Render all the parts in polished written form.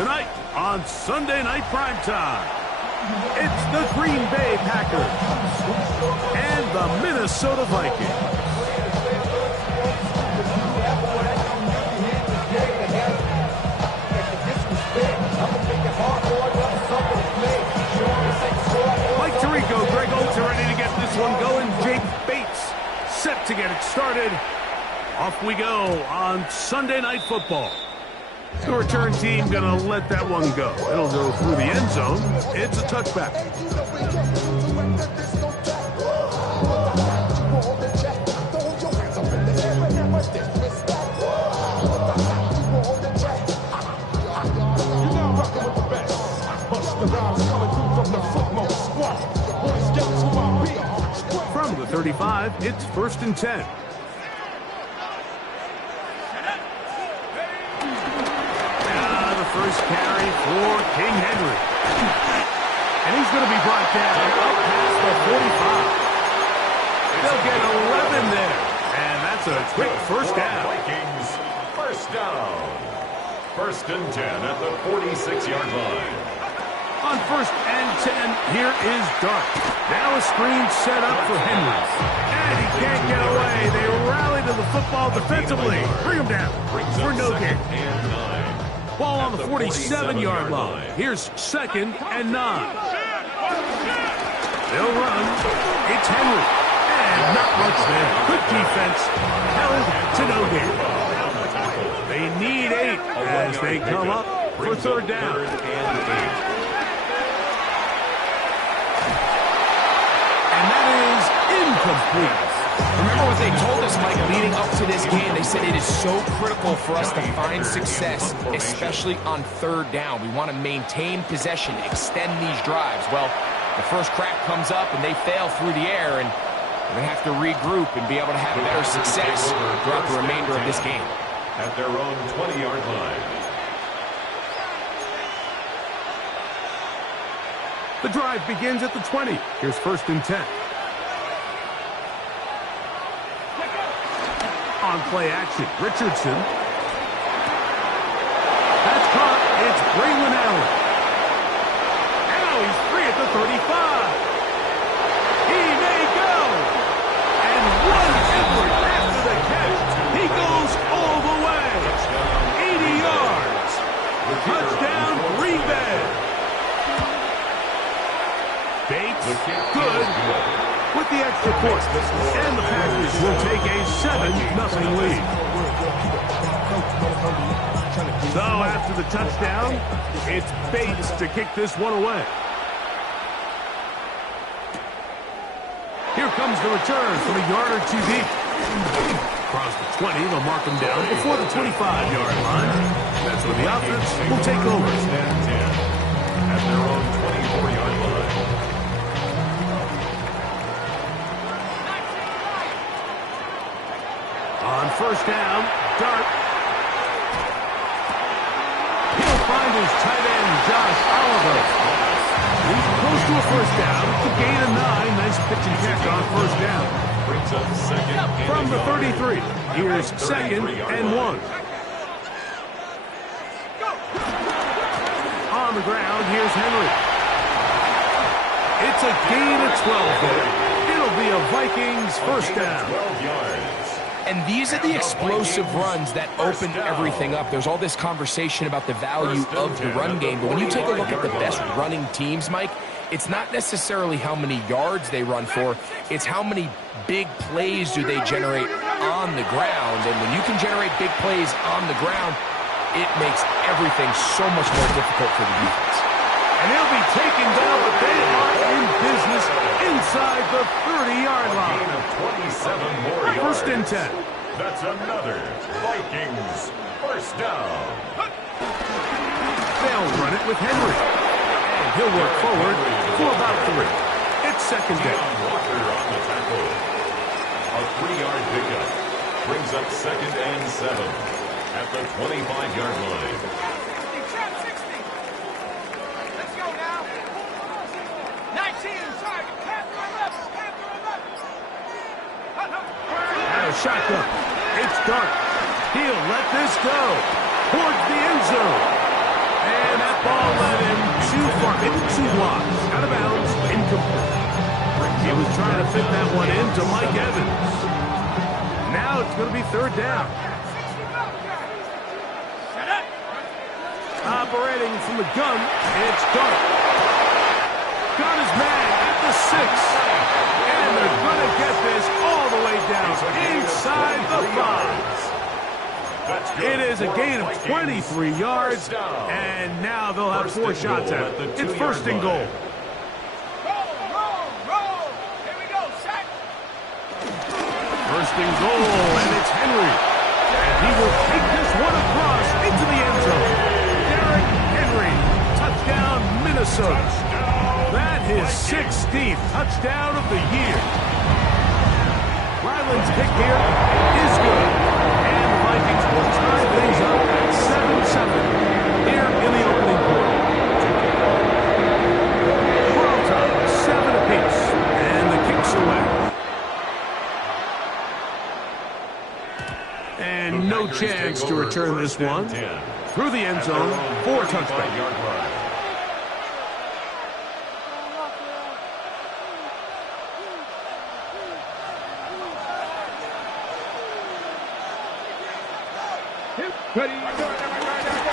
Tonight on Sunday Night Primetime, it's the Green Bay Packers and the Minnesota Vikings. Mike Tirico, Greg Olds are ready to get this one going. Jake Bates set to get it started. Off we go on Sunday Night Football. The return team gonna let that one go. It'll go through the end zone. It's a touchback. From the 35, it's 1st and 10. First carry for King Henry. And he's going to be brought down up past the 45. They'll get 11 there. And that's a quick first down. Vikings, first down. 1st and 10 at the 46-yard line. On 1st and 10, here is Dart. Now a screen set up for Henry. And he can't get away. They rally to the football defensively. Bring him down for no gain. Ball on the 47-yard line. Here's 2nd and 9. They'll run. It's Henry. And not much there. Good defense. Held to no gain. They need 8 as they come up for 3rd down. And that is incomplete. Remember what they told us, Mike, leading up to this game. They said it is so critical for us to find success, especially on 3rd down. We want to maintain possession, extend these drives. Well, the first crack comes up and they fail through the air, and we're going to have to regroup and be able to have better success throughout the remainder of this game. At their own 20-yard line. The drive begins at the 20. Here's 1st and 10. On play action, Richardson. That's caught. It's Braylon Allen. Now he's free at the 35. He may go. And one effort after the catch. He goes all the way. 80 yards. Touchdown, Green Bay. Bates, good. With the extra point, and the Packers will take a 7-0 lead. So after the touchdown, it's Bates to kick this one away. Here comes the return from a yard or two deep. Across the 20, they'll mark him down before the 25-yard line. That's when the offense will take over. At their own 24-yard line. On 1st down, Dart. He'll find his tight end, Josh Oliver. He's close to a 1st down. The gain of 9. Nice pitch and catch on 1st down. Brings up 2nd. From the 33, here's 2nd and 1. On the ground, here's Henry. It's a gain of 12 there. It'll be a Vikings 1st down. 12 yards. And these are the explosive runs that open everything up. There's all this conversation about the value of the run game, but when you take a look at the best running teams, Mike, it's not necessarily how many yards they run for, it's how many big plays do they generate on the ground. And when you can generate big plays on the ground, it makes everything so much more difficult for the defense. And he'll be taken down, but they are in business inside the 30-yard line. Gain of 27 more yards. 1st and 10. That's another Vikings 1st down. They'll run it with Henry. And he'll work forward for about 3. It's 2nd down. Walker on the tackle. A 3-yard pickup. Brings up 2nd and 7 at the 25-yard line. Shotgun. It's Dart. He'll let this go towards the end zone. And 35. Out of bounds, incomplete. He was trying to fit that one into Mike Evans. Now it's going to be third down. Operating from the gun, it's Dart. Got his man at the 6. And they're going to get this all the way down inside the 5. It is a gain of 23 yards, and now they'll have 4 shots at it. It's first and goal. First and goal, and it's Henry. And he will take this one across into the end zone. Derrick Henry, touchdown, Minnesota. That is 16th touchdown of the year. Ryland's kick here is good. And the Vikings will tie things up at 7-7 here in the opening quarter. World time, 7 apiece, and the kick's away. And no chance to return this one. Through the end zone for a touchback.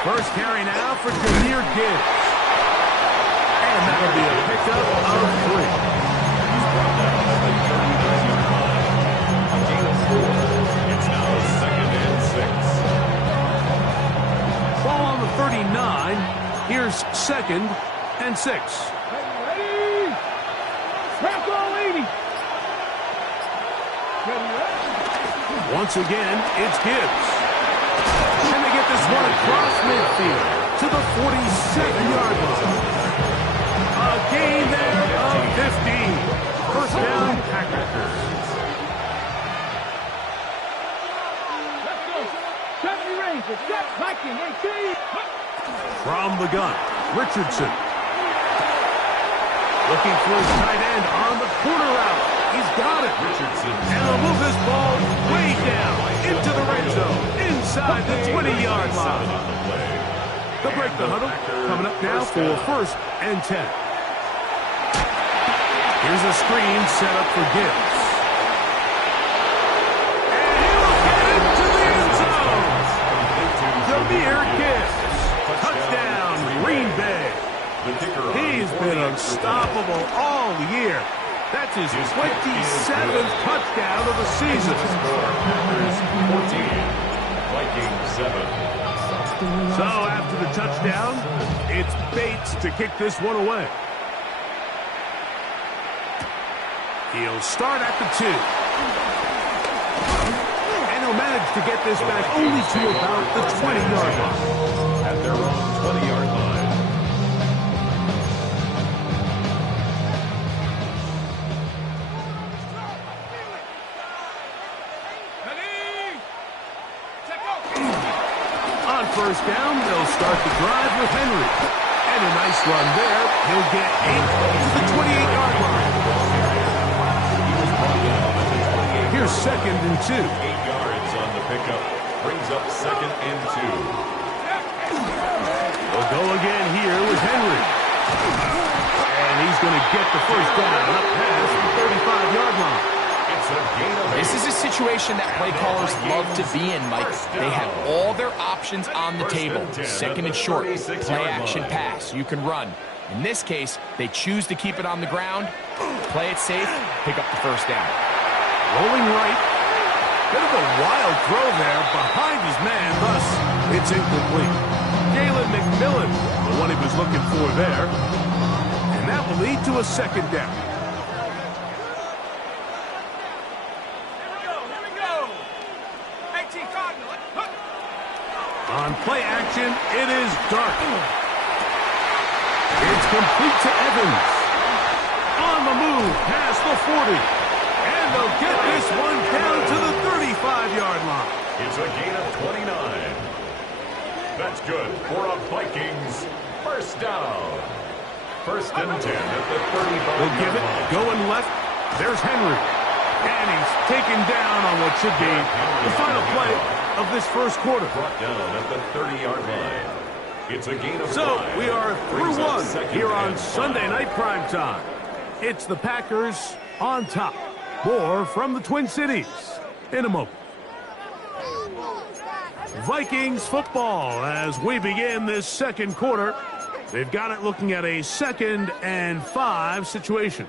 First carry now for Jahmyr Gibbs. And that'll be a pickup of 3. He's brought down at the 39-yard line. A gain of 4. It's now second and 6. Ball on the 39. Here's second and 6. Ready? Snap all 80. Once again, it's Gibbs. And they get this one across midfield to the 47-yard line. A gain there of 15. First down, Packers. Let's go. 70 Rangers. Step Viking. 18. From the gun, Richardson. Looking for his tight end on the corner route. He's got it. Richardson. And they'll move this ball way down into the red zone, inside the 20-yard line. They'll break the huddle. Coming up now for first and 10. Here's a screen set up for Gibbs. And he will get into the end zone. Jahmyr Gibbs. Touchdown, Green Bay. He's been unstoppable all year. That's his 27th touchdown of the season. Packers 14, Vikings 7. So after the touchdown, it's Bates to kick this one away. He'll start at the 2. And he'll manage to get this back only to about the 20-yard line. At their own 20-yard line. On first down, they'll start the drive with Henry. And a nice run there. He'll get 8 to the 28-yard line. Here's second and 2. 8 yards on the pickup. Brings up second and 2. They'll go again here with Henry. And he's going to get the first down up past the 35-yard line. It's a gain of 8. This is a situation that play callers love to be in, Mike. They have all their options on the table. Second and short, play action pass. You can run. In this case, they choose to keep it on the ground, play it safe, pick up the first down. Rolling right. Bit of a wild throw there behind his man, thus it's incomplete. Jalen McMillan, the one he was looking for there. And that will lead to a second down. On play action, it is Dart. It's complete to Evans. On the move, past the 40. And they'll get this one down to the 35-yard line. It's a gain of 29. That's good for a Vikings first down. First and 10 at the 35-yard They'll give it, line. going left. There's Henry. And he's taken down on what should be the final play of this first quarter. Brought down at the 30-yard line. It's a gain of So 5. we are through Brings up one second here on and Sunday 5. Night Primetime. It's the Packers on top. More from the Twin Cities in a moment. Vikings football as we begin this second quarter. They've got it looking at a 2nd and 5 situation.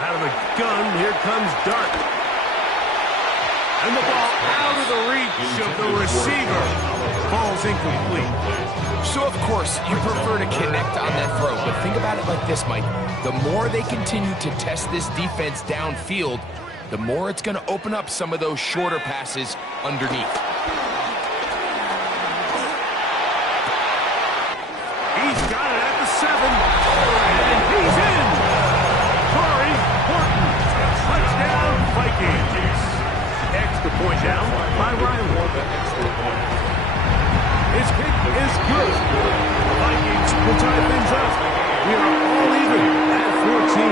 Out of the gun, here comes Dart. And the ball out of the reach of the receiver. Ball's incomplete. So, of course, you prefer to connect on that throw, but think about it like this, Mike. The more they continue to test this defense downfield, the more it's going to open up some of those shorter passes underneath. He's got it at the 7. And he's in. Corey Horton. Touchdown, Vikings. Extra point down by Riley. His kick is good. The Vikings will tie things up. We are all even at 14.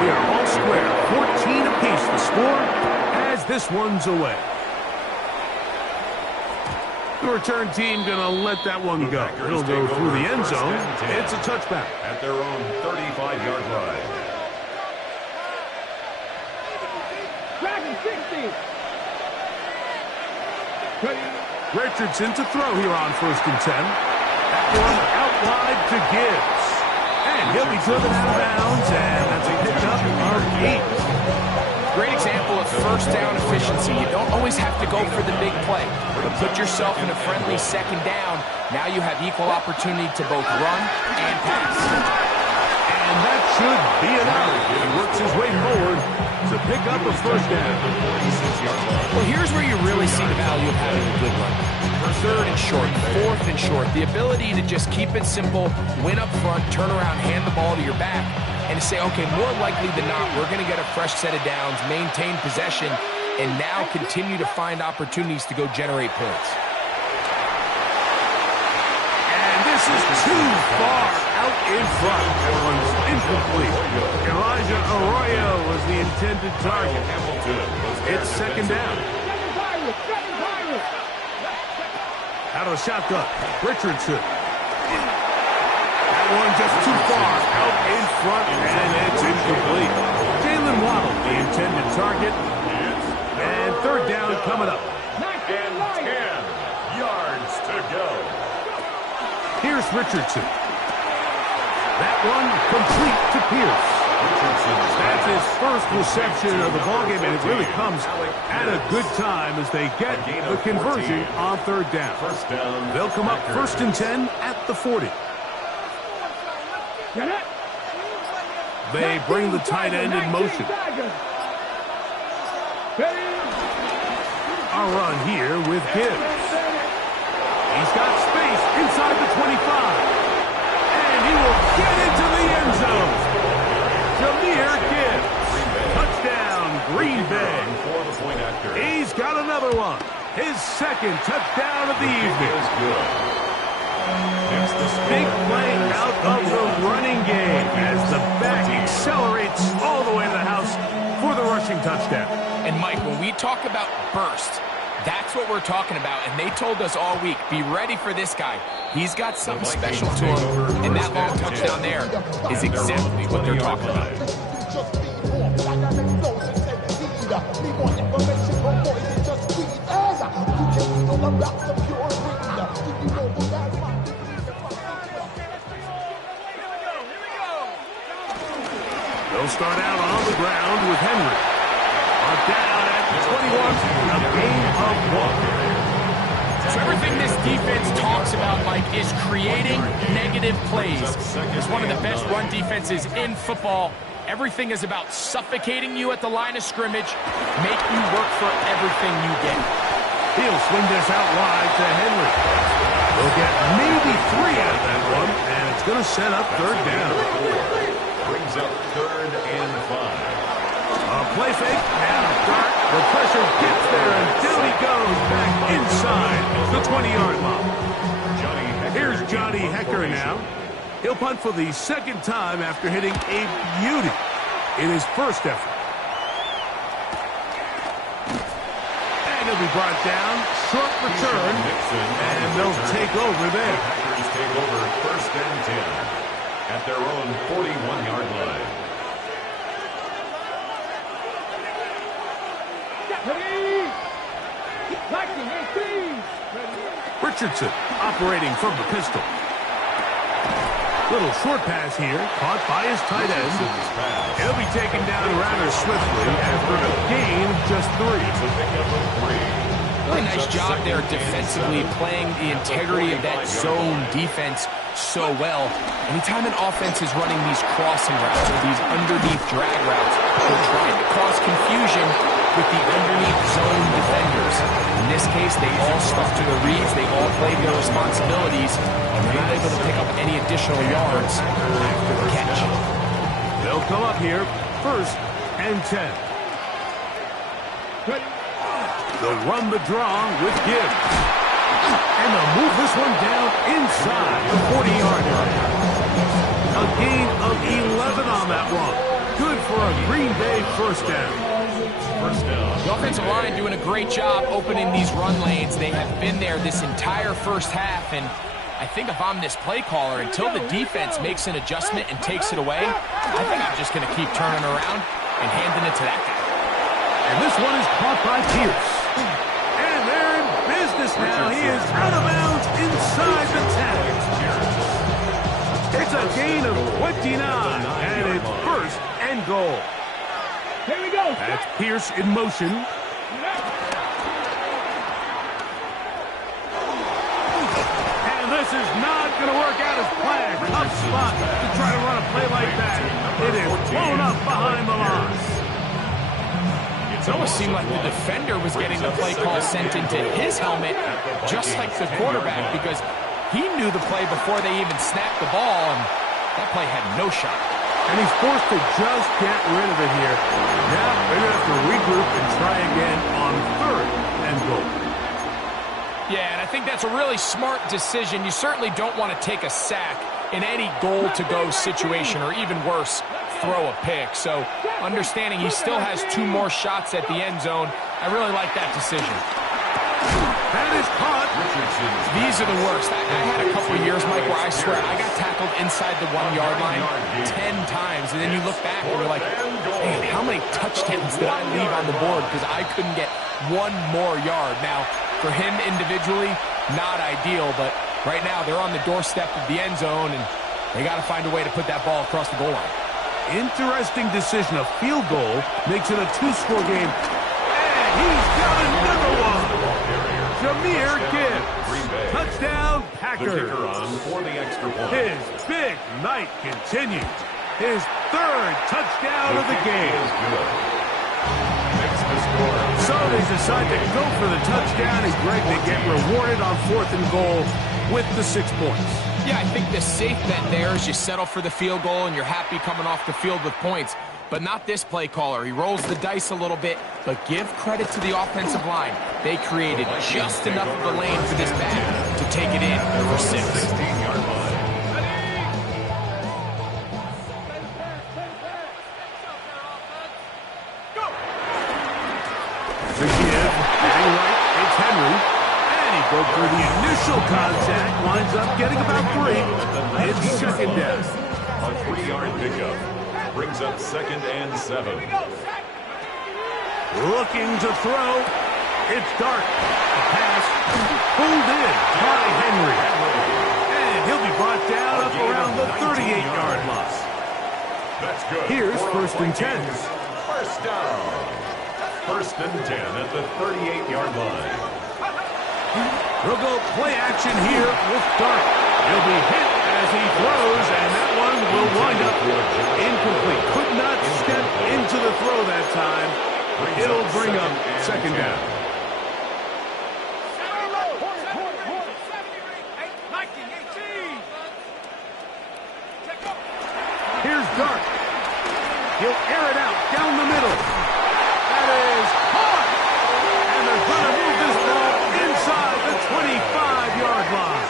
We are all square. 14 apiece the score as this one's away. The return team going to let that one go. It'll go through the end zone. It's a touchback. At their own 35-yard line. Dragon 60. Richardson to throw here on 1st and 10. That one out wide to Gibbs. And he'll be driven out of bounds, and that's a pickup of 8. Great example of first down efficiency. You don't always have to go for the big play, but put yourself in a friendly 2nd down. Now you have equal opportunity to both run and pass. And that should be enough. He works his way forward to pick up a 1st down. Well, here's where you really see the value of having a good run. 3rd and short, 4th and short. The ability to just keep it simple, win up front, turn around, hand the ball to your back, and to say, okay, more likely than not, we're going to get a fresh set of downs, maintain possession, and now continue to find opportunities to go generate points. And this is too far out in front. That one's incomplete. Elijah Arroyo was the intended target. It's 2nd down. Out of the shotgun, Richardson. That one just too far out in front, and it's incomplete. Jalen Waddle, the intended target. And 3rd down coming up. And 10 yards to go. Here's Richardson. That one complete to Pierce. That's his first reception of the ballgame, and it really comes at a good time as they get the conversion on 3rd down. They'll come up 1st and 10 at the 40. They bring the tight end in motion. A run here with Gibbs. He's got space inside the 25. And he will get into the end zone. Jahmyr Gibbs. Touchdown, Green Bay. He's got another one. His 2nd touchdown of the evening. Big play out of the running game as the back accelerates all the way to the house for the rushing touchdown. And Mike, when we talk about burst, that's what we're talking about. And they told us all week, be ready for this guy. He's got something special to him. And that long touchdown there is exactly what they're talking about. They'll start out on the ground with Henry. Down at 21, a gain of 1. So everything this defense talks about, Mike, is creating negative plays. It's one of the best run defenses in football. Everything is about suffocating you at the line of scrimmage, make you work for everything you get. He'll swing this out wide to Henry. They'll get maybe 3 out of that one, and it's going to set up 3rd down. Brings up 3rd and 5. A play fake, and a dart. The pressure gets there, and down he goes back inside the 20-yard line. Johnny Here's Johnny Hecker now. He'll punt for the second time after hitting a beauty in his first effort. And he'll be brought down. Short return. And they'll take over there. The Packers take over 1st and 10 at their own 41-yard line. Richardson operating from the pistol. Little short pass here, caught by his tight end. He'll be taken down rather swiftly after a gain of just 3. It's a pickup of 3. Really nice job there defensively, playing the integrity of that zone defense so well. Anytime an offense is running these crossing routes or these underneath drag routes, they're trying to cause confusion with the underneath zone defenders. In this case, they all stuck to the reads, they all played their responsibilities, and they're not able to pick up any additional yards after the catch. They'll come up here, 1st and 10. They'll run the draw with Gibbs. And they'll move this one down inside the 40-yard line. A gain of 11 on that one. Good for a Green Bay first down. The offensive line doing a great job opening these run lanes. They have been there this entire first half, and I think if I'm this play caller, until the defense makes an adjustment and takes it away, I think I'm just going to keep turning around and handing it to that guy. And this one is caught by Pierce. And they're in business now. He is out of bounds inside the 10. It's a gain of 29, and it's 1st and goal. Here we go. That's Pierce in motion. And this is not going to work out as planned. Tough spot to try to run a play like that. It is blown up behind the line. It almost seemed like the defender was getting the play call sent into his helmet, just like the quarterback, because he knew the play before they even snapped the ball, and that play had no shot. And he's forced to just get rid of it here. Now they're going to have to regroup and try again on 3rd and goal. Yeah, and I think that's a really smart decision. You certainly don't want to take a sack in any goal-to-go situation, or even worse, throw a pick. So understanding he still has 2 more shots at the end zone, I really like that decision. That is caught. These are the worst. I had a couple of years, Mike, where I swear I got tackled inside the 1-yard line 10 times, and then you look back and you're like, man, how many touchdowns did I leave on the board because I couldn't get 1 more yard? Now, for him individually, not ideal, but right now they're on the doorstep of the end zone, and they got to find a way to put that ball across the goal line. Interesting decision. A field goal makes it a 2-score game. And he's got another one. Jameer Gibbs. Touchdown, Packers. The kicker on for the extra point. His big night continues. His 3rd touchdown of the game. So they decide to go for the touchdown, and Greg, they get rewarded on 4th and goal with the 6 points. Yeah, I think the safe bet there is you settle for the field goal and you're happy coming off the field with points. But not this play caller. He rolls the dice a little bit, but give credit to the offensive line. They created just enough of a lane for this back to take it in for 6. 16-yard line. The give, getting right, it's Henry. And he broke through the initial contact, winds up getting about 3. It's 2nd down. A 3-yard pickup brings up 2nd and 7. Looking to throw. It's Dark. A pass pulled in by Henry. And he'll be brought down up around the 38-yard line. That's good. Here's 1st and 10. First down. 1st and 10 at the 38-yard line. We'll go play action here with Dark. He'll be hit as he throws, and that one will wind up incomplete. Could not step into the throw that time. It'll bring up 2nd down. Here's Dark. He'll air it out down the middle. That is caught. And they're going to move this ball inside the 25-yard line.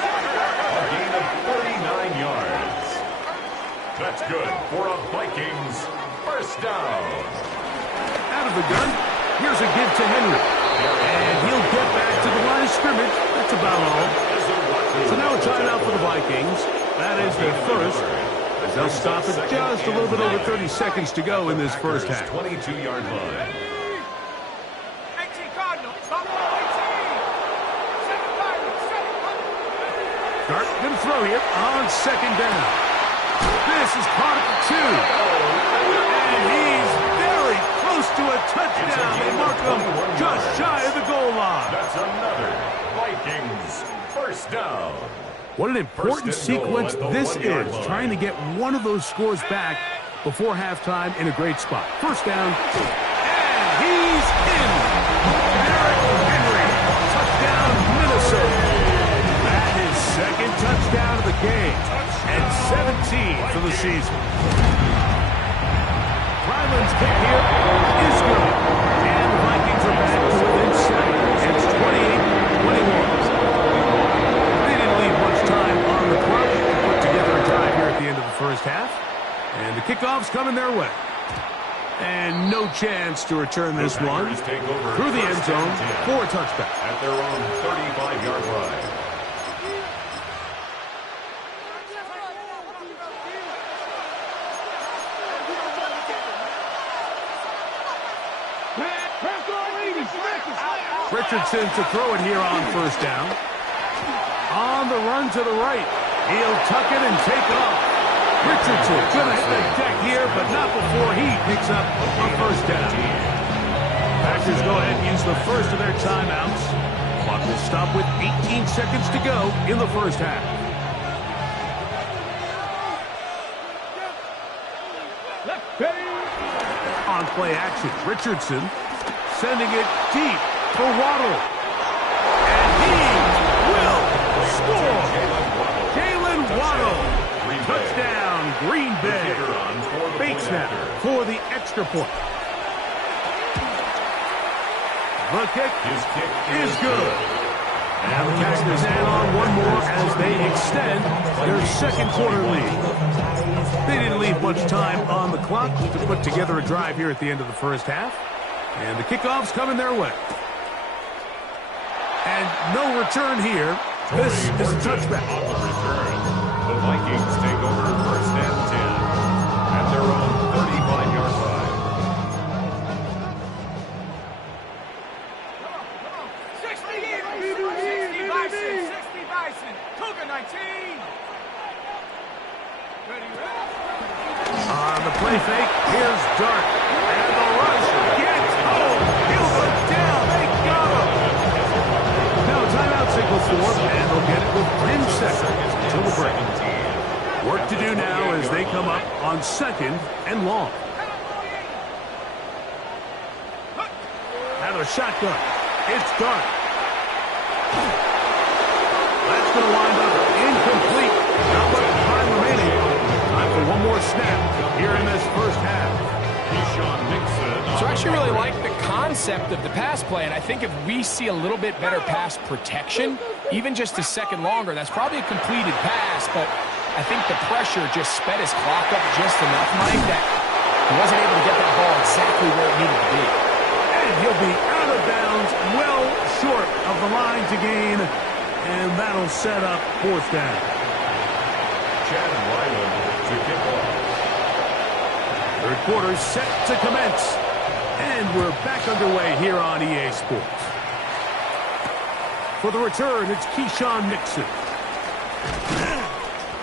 That's good for a Vikings first down. Out of the gun, here's a give to Henry. And he'll get back to the line of scrimmage. That's about all. So now a timeout for the Vikings. That is their first. As they'll stop at just a little bit over 30 seconds to go in this first half. 22-yard line. Dart going to throw here on second down. This is caught at the 2. And he's very close to a touchdown. They mark him just shy of the goal line. That's another Vikings first down. What an important sequence this is, trying to get one of those scores back before halftime in a great spot. First down, and he's in. Derrick Henry, touchdown, Minnesota. That is second touchdown of the game, and 17 for the season. Ryland's kick here is good, and the Vikings are back to within 7. It's 28-21. Time on the clock to put together a drive here at the end of the first half. And the kickoff's coming their way. And no chance to return this one through the end zone for a touchback. At their own 35-yard line. Richardson to throw it here on first down. On the run to the right. He'll tuck it and take off. Richardson gonna stay deck here, but not before he picks up a first down. Packers go ahead and use the first of their timeouts. Clock will stop with 18 seconds to go in the first half. On play action, Richardson sending it deep for Waddle. And he will score. Jalen Waddle. Touchdown, Green Bay. Bait snap for the extra point. The kick is good. And the Packers add on one more as they extend their second quarter lead. They didn't leave much time on the clock to put together a drive here at the end of the first half. And the kickoff's coming their way. And no return here. This is a touchback. On the return, the Vikings take over first and 10 at their own 35-yard line. 60 Bison. Cougar 19. On the play fake, here's Dart. And the rush gets home. He'll go down. They got him. Now a timeout signal for them, and they'll get it with 10 seconds until the break. Work to do now as they come up on second and long. Now a shotgun. It's Dart. That's going to wind up incomplete. Not much time remaining. Time for one more snap here in this first half. So I actually really like the concept of the pass play, and I think if we see a little bit better pass protection, even just a second longer, that's probably a completed pass, but I think the pressure just sped his clock up just enough, Mike, that he wasn't able to get that ball exactly where it needed to be. And he'll be out of bounds, well short of the line to gain, and that'll set up fourth down. Chad Ryland to kick off. Third quarter set to commence. And we're back underway here on EA Sports. For the return, it's Keyshawn Nixon.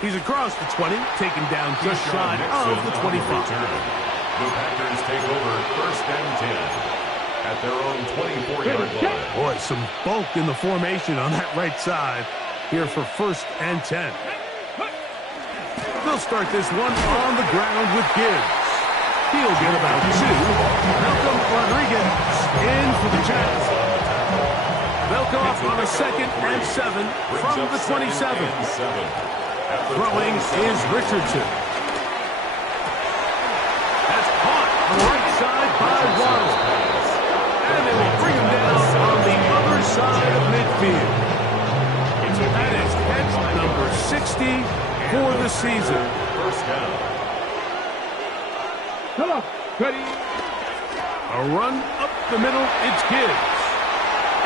He's across the 20, taken down just shy of the 25. The Packers take over first and 10 at their own 24-yard line. Boy, some bulk in the formation on that right side here for first and 10. They'll start this one on the ground with Gibbs. He'll get about 2. Malcolm Rodriguez in for the Jets. They'll go up on a second and 7 from the 27. Throwing is Richardson. That's caught on the right side by Waddle. And they will bring him down on the other side of midfield. That is catch number 60 for the season. First down. Come on. Ready. A run up the middle. It's Gibbs.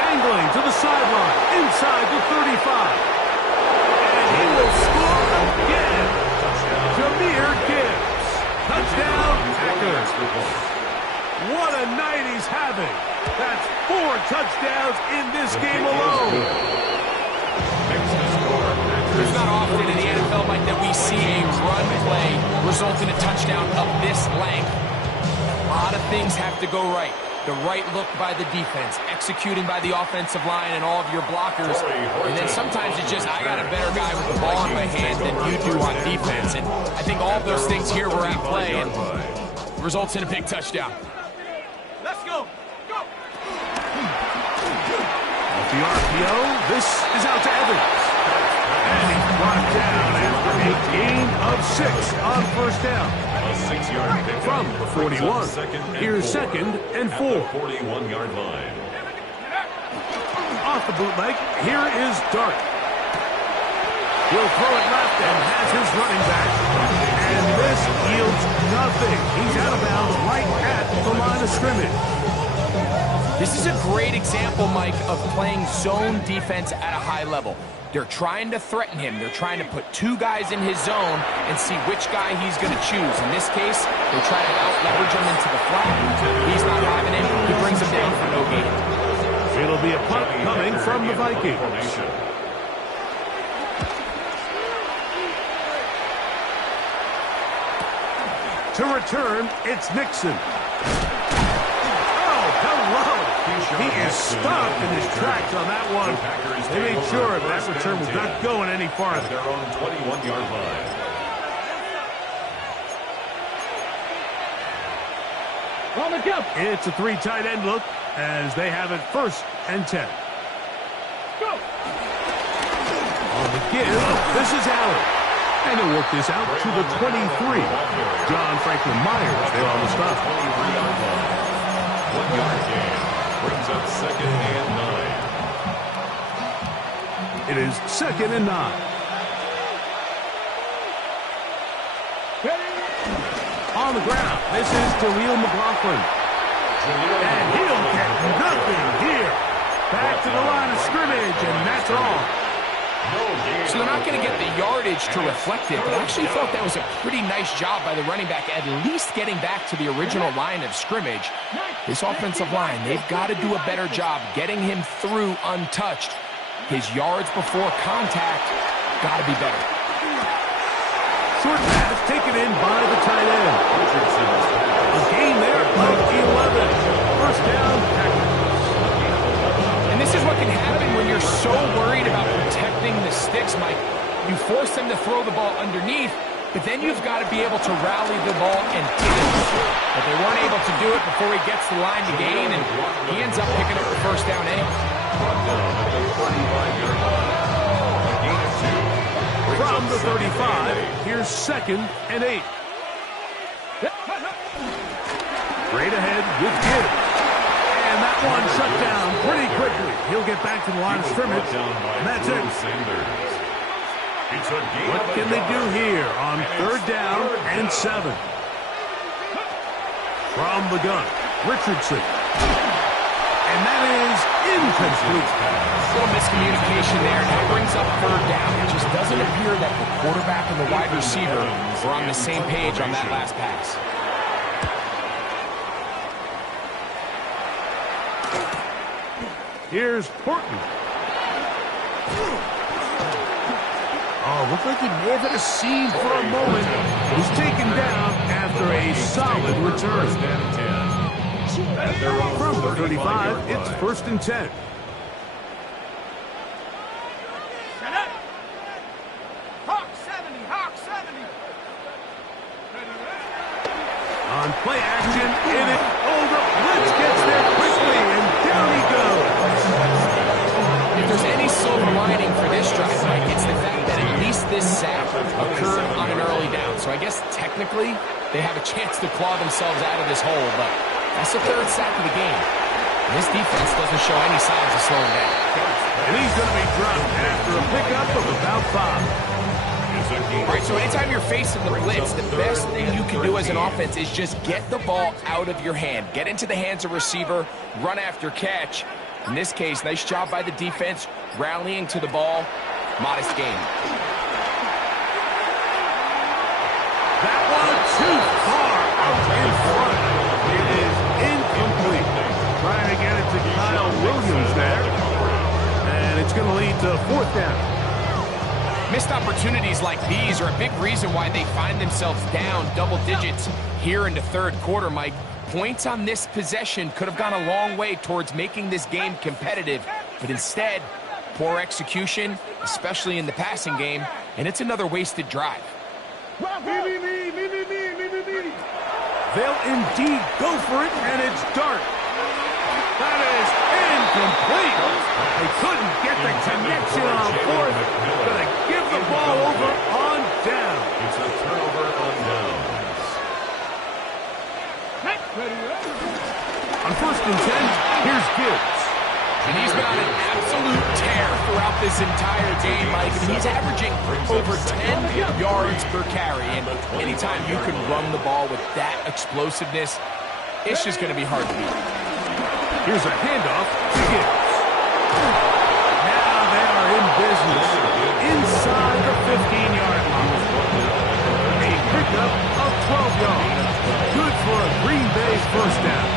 Angling to the sideline. Inside the 35. And he will score again. Jameer Gibbs. Touchdown, Packers. What a night he's having. That's 4 touchdowns in this game alone. It's not often in the NFL, Mike, that we see a run play result in a touchdown of this length. A lot of things have to go right. The right look by the defense, executing by the offensive line and all of your blockers. And then sometimes it's just, I got a better guy with the ball in my hand than you do on defense. And I think all of those things here were at play and results in a big touchdown. Let's go. Go. Off the RPO, this is out to Evans. And he's brought down after a gain of 6 on first down. A 6-yard pickup. From the 41. Here's 2nd and 4. 41-yard line. Off the bootleg, here is Dart. He'll throw it left and has his running back. And this yields nothing. He's out of bounds right at the line of scrimmage. This is a great example, Mike, of playing zone defense at a high level. They're trying to threaten him. They're trying to put 2 guys in his zone and see which guy he's going to choose. In this case, they try to out-leverage him into the flat. He's not having it. He brings him down for no gain. It'll be a punt coming from the Vikings. To return, it's Nixon. Oh, hello. He is stopped in his tracks on that one. They made sure that return was not going any farther. At their own 21-yard line. It's a 3 tight end look as they have it 1st and 10. Go. On the give, this is Allen. And he'll work this out to the 23. John Franklin Myers there on the stop. 23-yard line. 1-yard gain. Brings up 2nd and 9. It is 2nd and 9. On the ground, this is Jaleel McLaughlin. And he'll get nothing here. Back to the line of scrimmage, and that's all. So they're not going to get the yardage to reflect it, but I actually thought that was a pretty nice job by the running back, at least getting back to the original line of scrimmage. This offensive line, they've got to do a better job getting him through untouched. His yards before contact got to be better. Short pass taken in by the tight end. A gain there of 11. First down, Packers. And this is what can happen when you're so worried about protecting the sticks, Mike. You force them to throw the ball underneath, but then you've got to be able to rally the ball and get it. But they weren't able to do it before he gets the line to gain, and he ends up picking up the first down anyway. From the 35, here's 2nd and 8. Straight ahead with Gibbs. And that one shut down pretty quickly. He'll get back to the line of scrimmage, and that's it. What can they do here on 3rd down and 7? From the gun, Richardson. And that is incomplete. A little miscommunication there. Now brings up 3rd down. It just doesn't appear that the quarterback and the wide receiver were on the same page on that last pass. Here's Horton. Oh, looked like he may have hit a seam for a moment. He's taken down after a solid return. From the 35, it's 1st and 10. Hawk 70, Hawk 70. On play action, in it, over. Blitz gets there quickly, and down he goes. If there's any silver lining for this drive, Mike, it's the fact that at least this sack occurred on an early down. So I guess technically they have a chance to claw themselves out of this hole, but that's the 3rd sack of the game. And this defense doesn't show any signs of slowing down. And he's going to be dropped after a pickup of about 5. It's a All right, so anytime you're facing the blitz, the best thing you can do as an offense is just get the ball out of your hand. Get into the hands of receiver, run after catch. In this case, nice job by the defense, rallying to the ball. Modest game. That one too far out in front. It is incomplete. Trying to get it to Kyle Williams there. And it's going to lead to fourth down. Missed opportunities like these are a big reason why they find themselves down double digits here in the third quarter, Mike. Points on this possession could have gone a long way towards making this game competitive, but instead, poor execution, especially in the passing game, and it's another wasted drive. They'll indeed go for it, and it's Dart. That is incomplete. They couldn't get the connection on fourth. Gonna give the ball over on down. It's a turnover on downs. On 1st and 10, here's Gibbs. And he's been on an absolute tear throughout this entire game, Mike. I mean, he's averaging over 10 yards per carry. And anytime you can run the ball with that explosiveness, it's just going to be hard to beat. Here's a handoff to Gibbs. Now they are in business inside the 15-yard line. A pickup of 12 yards. Good for a Green Bay first down.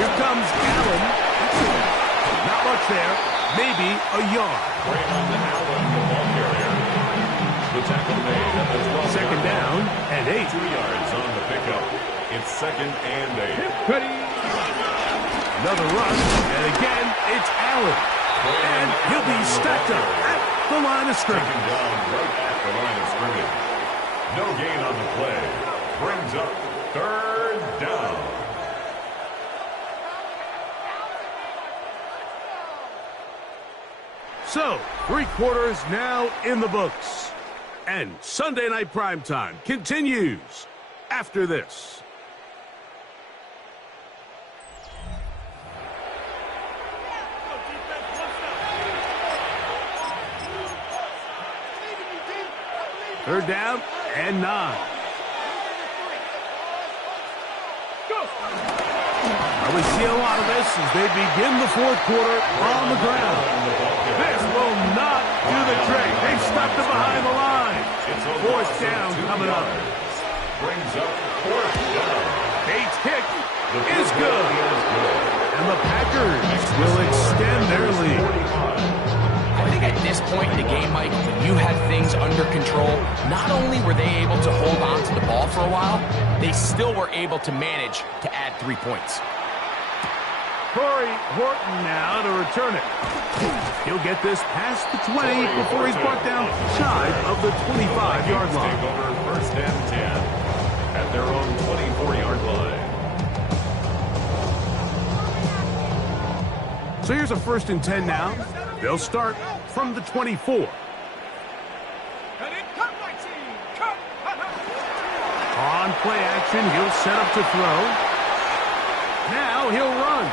Here comes Allen. Not much there. Maybe a yard. The tackle made at the 12 Second down and 8. 2 yards on the pickup. It's 2nd and 8. Another run, and again, it's Allen. And he'll be stacked up at the line of scrimmage. Taken down right at the line of scrimmage. No gain on the play. Brings up 3rd down. So, 3 quarters now in the books. And Sunday Night Primetime continues after this. Third down and 9. We see a lot of this as they begin the fourth quarter on the ground. This will not do the trick. They've stopped it behind the line. Fourth down coming up. Brings up 4th down. Bates' kick is good. And the Packers will extend their lead. I think at this point in the game, Mike, when you had things under control, not only were they able to hold on to the ball for a while, they still were able to manage to add 3 points. Corey Horton now to return it. He'll get this past the 20 before he's brought down shy of the 25-yard line. Take over 1st and 10 at their own 24-yard line. So here's a 1st and 10 now. They'll start from the 24. On play action, he'll set up to throw. Now he'll run.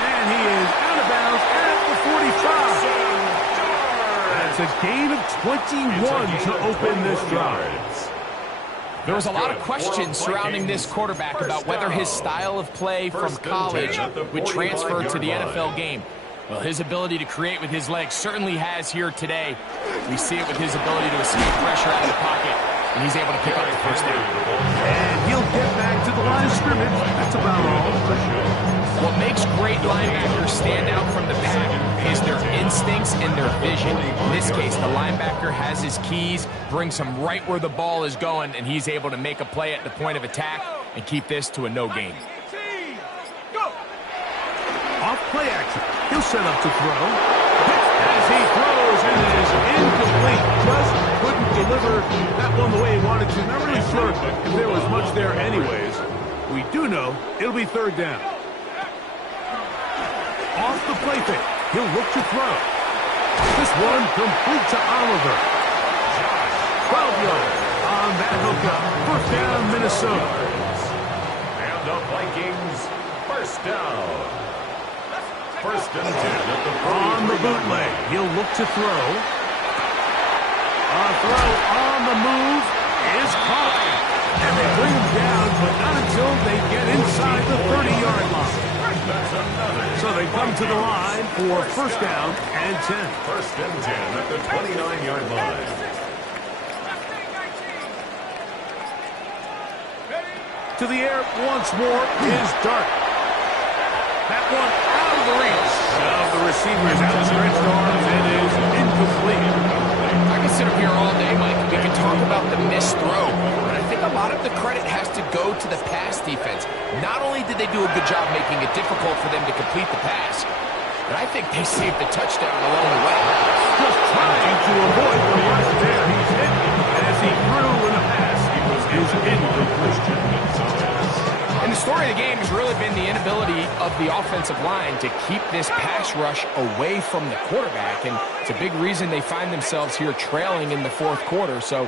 And he is out of bounds at the 45. That's a gain of 21 to open this drive. There was a lot of questions surrounding this quarterback about whether his style of play from college would transfer to the NFL game. Well, his ability to create with his legs certainly has here today. We see it with his ability to escape pressure out of the pocket, and he's able to pick up the first down. And he'll get back to the line of scrimmage. That's about all. What makes great linebackers stand out from the pack is their instincts and their vision. In this case, the linebacker has his keys, brings him right where the ball is going, and he's able to make a play at the point of attack and keep this to a no gain. Off play action. He'll set up to throw. As he throws, it is incomplete. Just couldn't deliver that one the way he wanted to. Not really sure if there was much there anyways. We do know it'll be 3rd down. Off the play fake. He'll look to throw. This one complete to Oliver. 12 yards on that hookup. 1st down, Minnesota. And the Vikings, 1st first down. First and 10 at the 43. On the bootleg, he'll look to throw. A throw on the move is caught. And they bring him down, but not until they get inside the 30-yard line. So they come to the line for first down and 10. First and 10 at the 29-yard line. To the air once more is Dart. That one out of the reach of the receiver's outstretched arms. It is incomplete. I can sit up here all day, Mike, and we can talk about the missed throw, but I think a lot of the credit has to go to the pass defense. Not only did they do a good job making it difficult for them to complete the pass, but I think they saved the touchdown along the way. Just trying to avoid the rush there. He's hit, and as he threw in the pass, he was incomplete. And the story of the game has really been the inability of the offensive line to keep this pass rush away from the quarterback, and it's a big reason they find themselves here trailing in the fourth quarter. So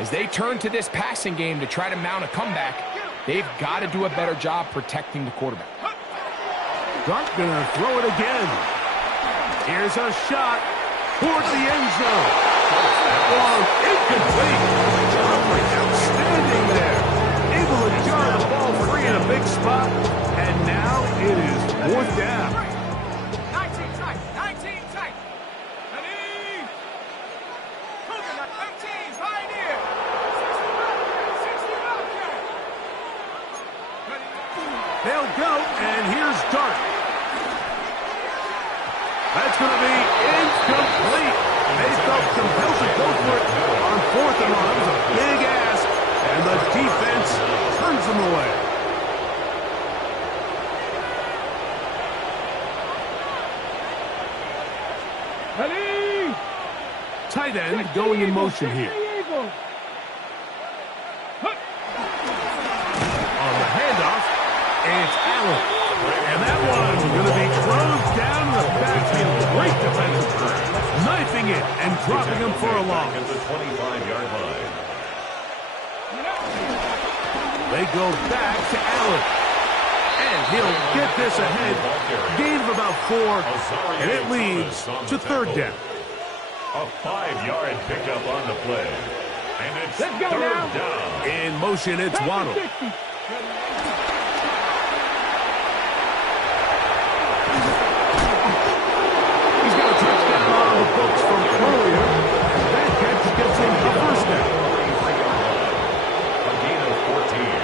as they turn to this passing game to try to mount a comeback, they've got to do a better job protecting the quarterback. Dart gonna throw it again. Here's a shot toward the end zone. That one incomplete. Outstanding there. Able to jar the ball free in a big spot, and now it is fourth down. 19 tight, 19 tight. Ready? 13, Pioneer. 60 Wildcat. They'll go, and here's Dart. That's going to be incomplete. They felt compelled to go for it on fourth and long. It was a big ask, and the defense turns them away. Ready? Tight end going in motion here. On the handoff, it's Allen. And that one's going to be thrown down in the backfield. Great defensive play. Knifing it and dropping him for a loss. At the 25-yard line. They go back to Allen. And he'll get this ahead. Gain of about 4, and it leads to third down. A 5-yard pickup on the play. And it's Let's go third now. down. In motion, it's Waddle. He's got a touchdown on the books from earlier. And that catch gets him the first down. A gain of 14.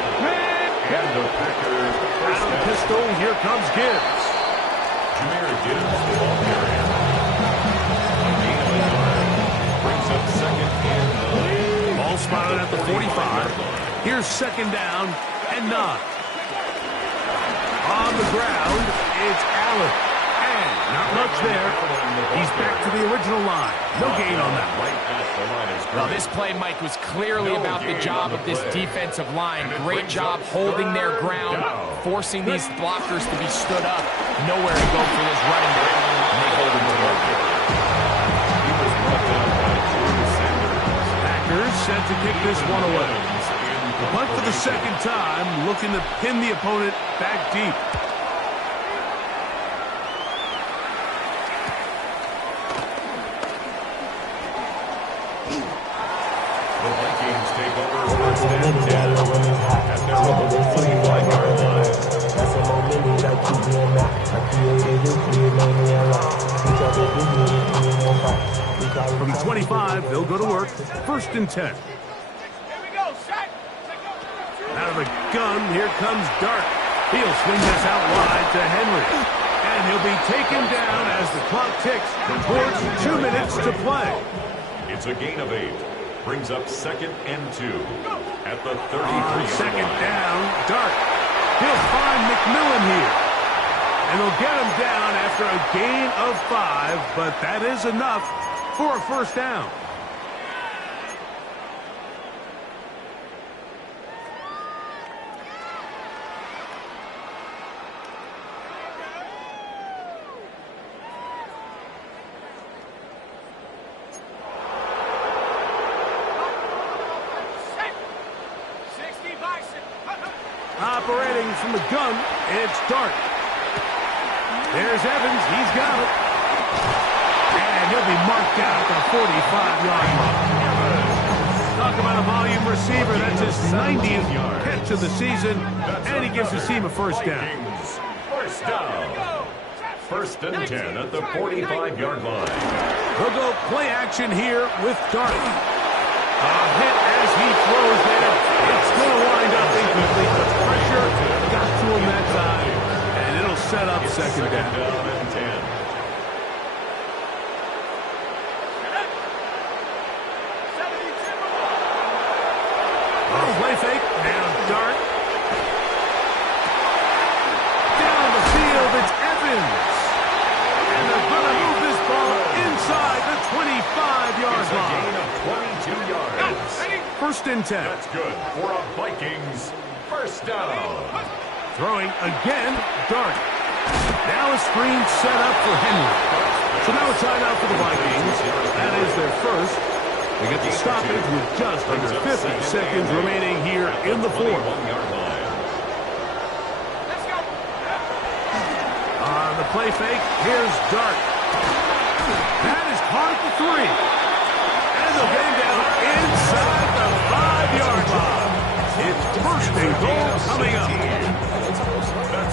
And the Packers first Out of the down. pistol, here comes Gibbs. Jameer Gibbs, the ball carrier. A gain of 11. Brings up second and 9. Ball spotted at the 45. Here's second down and 9. On the ground, it's Allen. And not much there. He's back to the original line. No gain on that one. Right at the line is Well, great. this play, Mike, was clearly about the job of this defensive line. Great job holding their ground, forcing these blockers to be stood up. Nowhere to go for this running back. And they hold him to the market. He was brought down by Drew Sanders. Packers set to kick this one away. Punt for the second time, looking to pin the opponent back deep. The Vikings take over first and 10 at their own 25-yard line. From 25, they'll go to work. First and 10. Here we go, set. Out of the gun, here comes Dart. He'll swing this out wide to Henry. And he'll be taken down as the clock ticks towards 2 minutes to play. It's a gain of 8. Brings up second and 2 at the 33-yard On line. second down, Dart. He'll find McMillan here. And they'll get him down after a gain of 5, but that is enough for a first down. Set. 60 Bison. Operating from the gun, it's Dart. There's Evans. He's got it. And he'll be marked down at the 45-yard line. Talk about a volume receiver. That's his 90th catch of the season. And he gives his team a first down. First down. First and 10 at the 45-yard line. He'll go play action here with Dart. A hit as he throws there. It's going to wind up incomplete. The pressure got to him that time. And it'll set up second down. And 10. Play fake. Now Dart. Down the field, it's Evans. And they're going to move this ball inside the 25-yard It's a line. gain of 22 yards. First and 10. That's good for a Vikings first down. Throwing again, Dart. Now a screen set up for Henry. So now a timeout for the Vikings. That is their first. They get the stoppage with just under 50 seconds remaining here in the fourth. 21-yard line. Let's go. On the play fake, here's Dart. That is caught at the 3. And the game down inside the 5-yard line. It's first and goal coming up.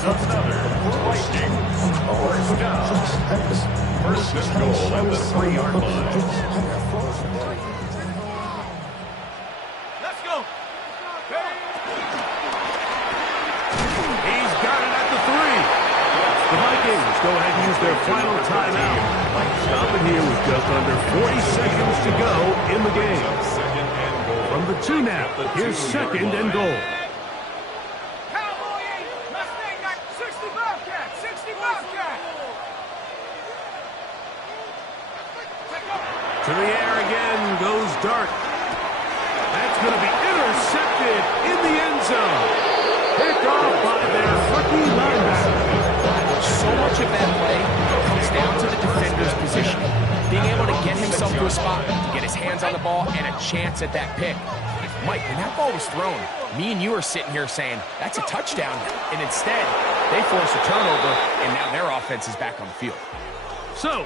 That's another Vikings first down. First and goal at the 3-yard line. Let's go. He's got it at the 3. The Vikings go ahead and use their final timeout. Stop it here with just under 40 seconds to go in the game. Second and goal. From the 2 now, here's second and goal. Cowboy 8, Mustang 60 Bobcat, 60 Bobcat. To the air again goes Dart. That's going to be intercepted in the end zone. Picked off by their rookie linebacker. So much of that play comes down to the defender's position. Being able to get himself to a spot, to get his hands on the ball, and a chance at that pick. Mike, when that ball was thrown, me and you are sitting here saying, that's a touchdown. And instead, they force a turnover, and now their offense is back on the field. So